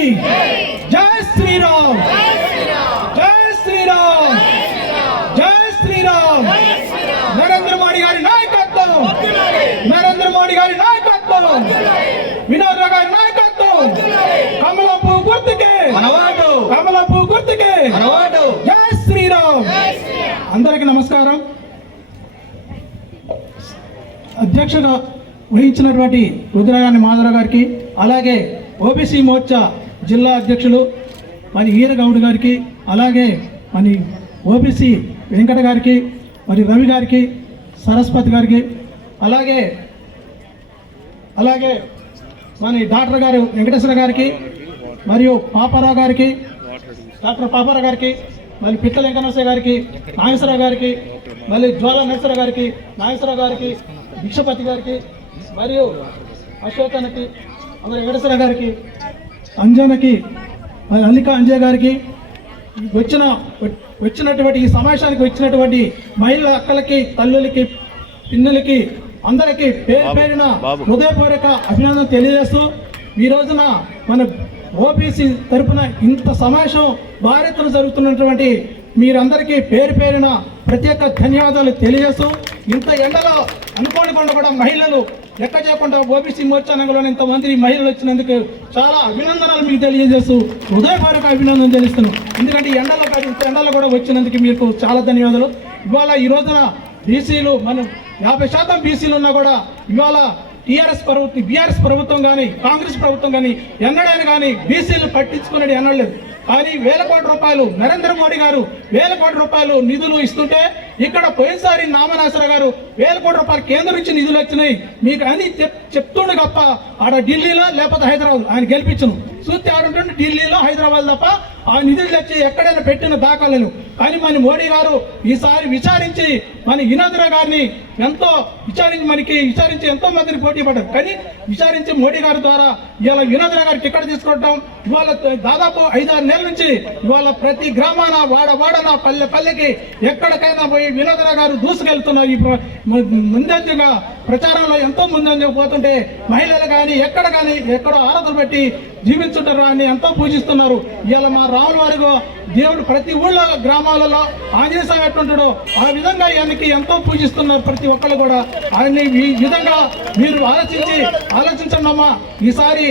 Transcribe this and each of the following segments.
జై శ్రీరామ్. జై శ్రీరామ్. జై శ్రీరామ్. నరేంద్ర మోడీ గారి నాయకత్వం. నరేంద్ర మోడీ గారి నాయకత్వం. వినోద్ గారి నాయకత్వం. కమలపు గుర్తుకే. మనవాడు. కమలపు గుర్తుకే. మనవాడు. జై శ్రీరామ్. అందరికి నమస్కారం. అధ్యక్షగా వహించినటువంటి రుద్రయాని మాధవ గారికి అలాగే ఓబీసీ మోర్చా జిల్లా అధ్యక్షులు మరి ఈరగౌడ్ గారికి అలాగే మరి ఓబీసీ వెంకట గారికి మరి రవి గారికి సరస్వతి గారికి అలాగే అలాగే మరి డాక్టర్ గారు వెంకటేశ్వర గారికి మరియు పాపారావు గారికి డాక్టర్ పాపారావు గారికి మళ్ళీ పిత్తల వెంకటేశ్వర గారికి నాగేశ్వరరావు గారికి మళ్ళీ జ్వాల నరసరావు గారికి నాగేశ్వరరావు గారికి భిక్షపతి గారికి మరియు అశోకనకి మరి వెంకటేశ్వర గారికి అంజనకి అల్లిక అంజయ్ గారికి వచ్చిన వచ్చినటువంటి ఈ సమావేశానికి వచ్చినటువంటి మహిళా అక్కలకి తల్లులకి పిన్నులకి అందరికీ పేరు పేరున హృదయపూర్వక అభినందన తెలియజేస్తూ ఈ రోజున మన ఓబీసీ తరపున ఇంత సమావేశం భారత్లో జరుగుతున్నటువంటి మీరందరికీ పేరు పేరున ప్రత్యేక ధన్యవాదాలు తెలియజేస్తూ ఇంత ఎండలో అనుకోకుండా కూడా మహిళలు లెక్క చేయకుండా ఓబీసీ మోర్చా నగరంలో ఇంతమంది మహిళలు వచ్చినందుకు చాలా అభినందనలు మీకు తెలియజేస్తూ హృదయపూర్వక అభినందన తెలుస్తున్నాం. ఎందుకంటే ఎండలో ఎండలో కూడా వచ్చినందుకు మీకు చాలా ధన్యవాదాలు. ఇవాళ ఈ రోజున బీసీలు మనం యాభై శాతం బీసీలు ఉన్నా కూడా ఇవాళ టీఆర్ఎస్ ప్రభుత్వం బీఆర్ఎస్ ప్రభుత్వం కానీ కాంగ్రెస్ ప్రభుత్వం కానీ ఎన్నడైనా కానీ బీసీలు పట్టించుకునేది ఎన్నడలేదు. కానీ వేల కోట్ల రూపాయలు నరేంద్ర మోడీ గారు వేల కోట్ల రూపాయలు నిధులు ఇస్తుంటే ఇక్కడ పోయినసారి నామనాసర గారు వేల కోట్ల రూపాయలు కేంద్రం నుంచి నిధులు వచ్చినాయి. మీకు అని చెప్ చెప్తుండే తప్ప ఆడ ఢిల్లీలో లేకపోతే హైదరాబాద్ ఆయన గెలిపించను. చూస్తే ఆడుంటుంటే ఢిల్లీలో హైదరాబాద్ తప్ప ఆ నిధులు తెచ్చి ఎక్కడైనా పెట్టిన దాఖలను కానీ మన మోడీ గారు ఈసారి విచారించి మన వినోద్ర గారిని ఎంతో విచారించి మనకి విచారించి ఎంతో మందిని పోటీ పడ్డారు. కానీ విచారించి మోడీ గారి ద్వారా ఇవాళ వినోద్ర గారికి ఇక్కడ తీసుకోవడం ఇవాళ దాదాపు ఐదారు నెలల నుంచి ఇవాళ ప్రతి గ్రామాన వాడ వాడన పల్లె పల్లెకి ఎక్కడికైనా పోయి వినోదన గారు దూసుకెళ్తున్నారు. ఈ ముందంజగా ప్రచారంలో ఎంతో ముందంజగా పోతుంటే మహిళలు కానీ ఎక్కడ కానీ ఎక్కడో ఆరాధన పెట్టి జీవించుంటారు అని ఎంతో పూజిస్తున్నారు. ఇలా మా రాముల వారిగో దేవుడు ప్రతి ఊళ్ళో గ్రామాలలో ఆంజనేయ స్వామి ఎట్టుంటాడో ఆ విధంగా ఆయనకి ఎంతో పూజిస్తున్నారు ప్రతి ఒక్కరు కూడా. ఆయన్ని ఈ విధంగా మీరు ఆలోచించి ఆలోచించండి అమ్మా ఈసారి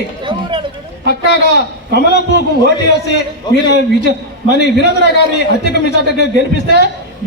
పక్కాగా కమలం పువ్వుకు ఓటు వేసి మీరు విజ మరి వినోదర గారిని అత్యక మెజార్టీగా గెలిపిస్తే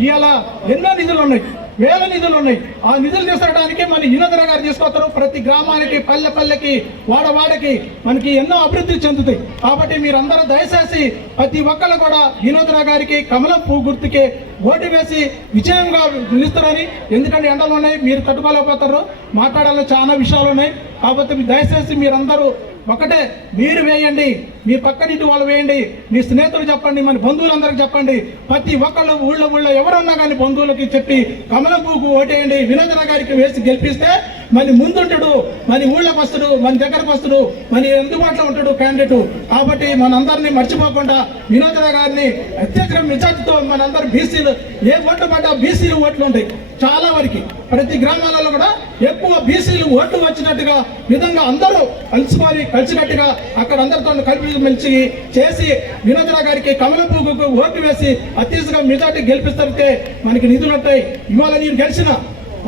ఇవాళ ఎన్నో నిధులు ఉన్నాయి వేల నిధులు ఉన్నాయి ఆ నిధులు తీసుకురావడానికి మన వినోదర గారు తీసుకొస్తారు. ప్రతి గ్రామానికి పల్లె పల్లెకి వాడ వాడకి మనకి ఎన్నో అభివృద్ధి చెందుతాయి. కాబట్టి మీరందరూ దయచేసి ప్రతి ఒక్కరు కూడా వినోదర గారికి కమలం పువ్వు గుర్తుకి ఓటు వేసి విజయంగా నిలుస్తారని ఎందుకంటే ఎండలు ఉన్నాయి మీరు తట్టుకోలేకపోతారు. మాట్లాడాలని చాలా విషయాలు ఉన్నాయి. కాబట్టి మీరు దయచేసి మీరందరూ ఒకటే మీరు వేయండి మీ పక్కనింటి వాళ్ళు వేయండి మీ స్నేహితులు చెప్పండి మన బంధువులందరికీ చెప్పండి. ప్రతి ఒక్కళ్ళు ఊళ్ళో ఊళ్ళో ఎవరన్నా కానీ బంధువులకి చెప్పి కమలపూకు పువ్వుకు ఓటేయండి. వినోదన గారికి వేసి గెలిపిస్తే మన ముందుంటాడు మన ఊళ్ళోకి వస్తాడు మన దగ్గరకు వస్తాడు మన అందుబాటులో ఉంటాడు క్యాండిడేట్ కాబట్టి మనందరినీ మర్చిపోకుండా వినోద గారిని అత్యధిక మెజార్టీతో మనందరు బీసీలు ఏ ఓట్లు పడ్డా బీసీలు ఓట్లు ఉంటాయి. చాలా వరకు ప్రతి గ్రామాలలో కూడా ఎక్కువ బీసీలు ఓట్లు వచ్చినట్టుగా విధంగా అందరూ కలుసుకొని కలిసినట్టుగా అక్కడ అందరితో కలిపి మెలిచి చేసి వినోదన గారికి కమల పువ్వుకు ఓటు వేసి అత్యధిక మెజార్టీ గెలిపిస్తే మనకి నిధులు ఉంటాయి ఇవాళ నేను గెలిచిన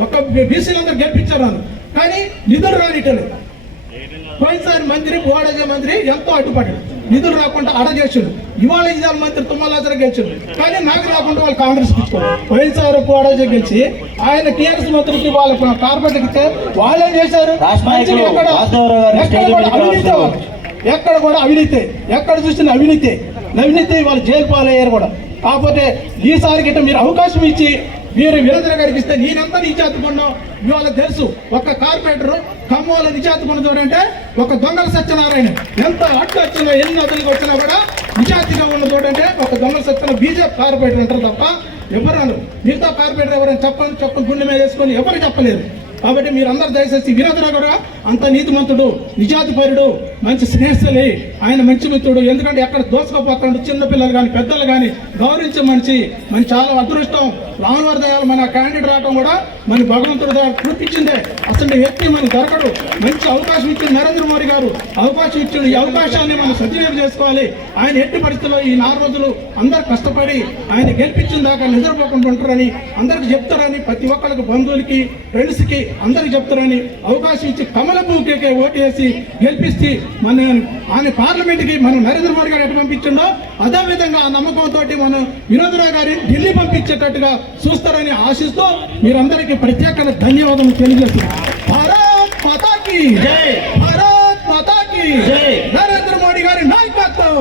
ఒక బీసీలందరూ గెలిపించారు నన్ను. కానీ నిధులు రానిటలేదు. పోయినసారి మంత్రి గోడజ మంత్రి ఎంతో అడ్డుపడ్డాడు. నిధులు రాకుండా అడగేసాడు ఇవాళ ఇదాల మంత్రి తుమ్మలాజర గెలిచాడు కానీ నాకు రాకుండా వాళ్ళు కాంగ్రెస్ ఇచ్చుకోవాలి పోయినసారి గోడజ గెలిచి ఆయన టీఆర్ఎస్ మంత్రికి వాళ్ళ కార్పొరేట్ ఇస్తే వాళ్ళేం చేశారు? ఎక్కడ- కూడా అవినీతి. ఎక్కడ కూడా అవినీతి. ఎక్కడ చూసిన అవినీతి. అవినీతి వాళ్ళు జైలు పాలయ్యారు కూడా. కాకపోతే ఈసారి గిట్ట మీరు అవకాశం ఇచ్చి మీరు వీరేంద్ర కనిపిస్తే ఇస్తే నేనెంత నిజాతుకున్నాం ఇవాళ తెలుసు ఒక కార్పొరేటర్ ఖమ్మంలో నిజాతుకున్న చూడంటే ఒక దొంగల సత్యనారాయణ. ఎంత అడ్డు వచ్చినా ఎన్ని అదులకు వచ్చినా కూడా నిజాతిగా ఉన్న చూడంటే ఒక దొంగల సత్యన బీజేపీ కార్పొరేటర్ అంటారు తప్ప ఎవరు అనరు. మిగతా కార్పొరేటర్ ఎవరైనా చెప్పని చెప్పని గుండె మీద వేసుకొని ఎవరు చెప్పలేరు. కాబట్టి మీరు అందరు దయచేసి వినోదరావు కూడా అంత నీతిమంతుడు నిజాతిపరుడు మంచి స్నేహితులే. ఆయన మంచి మిత్రుడు. ఎందుకంటే ఎక్కడ దోసుకోపోతాడు చిన్నపిల్లలు కానీ పెద్దలు కానీ గౌరవించే మనిషి. మన చాలా అదృష్టం. రాములవారి దయాలు మన క్యాండిడేట్ రావడం కూడా మన భగవంతుడు దయ అసలు వ్యక్తి మనకు దొరకడు. మంచి అవకాశం ఇచ్చిన నరేంద్ర మోడీ గారు అవకాశం ఇచ్చిన ఈ అవకాశాన్ని మనం సద్వినియోగం చేసుకోవాలి. ఆయన ఎట్టి పరిస్థితుల్లో ఈ నాలుగు రోజులు అందరు కష్టపడి ఆయన గెలిపించిన దాకా నిద్రపోకుండా ఉంటారని అందరికి చెప్తారని ప్రతి ఒక్కరికి బంధువులకి ఫ్రెండ్స్కి అందరికి చెప్తారని అవకాశం ఇచ్చి కమల పువ్వుకే ఓటు వేసి గెలిపిస్తే మన ఆయన పార్లమెంట్కి మనం నరేంద్ర మోడీ గారు ఎటు పంపించిండో అదే విధంగా ఆ నమ్మకంతో మనం వినోదరావు గారిని ఢిల్లీ పంపించేటట్టుగా చూస్తారని ఆశిస్తూ మీరందరికీ ప్రత్యేక ధన్యవాదాలు తెలియజేస్తున్నాను భారత్ మాతాకి జై. భారత్ మాతాకి జై. నరేంద్ర మోడీ గారి నాయకత్వం.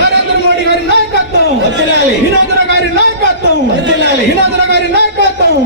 నరేంద్ర మోడీ గారి నాయకత్వం. వినోదరావు గారి నాయకత్వం. వినోదరావు గారి నాయకత్వం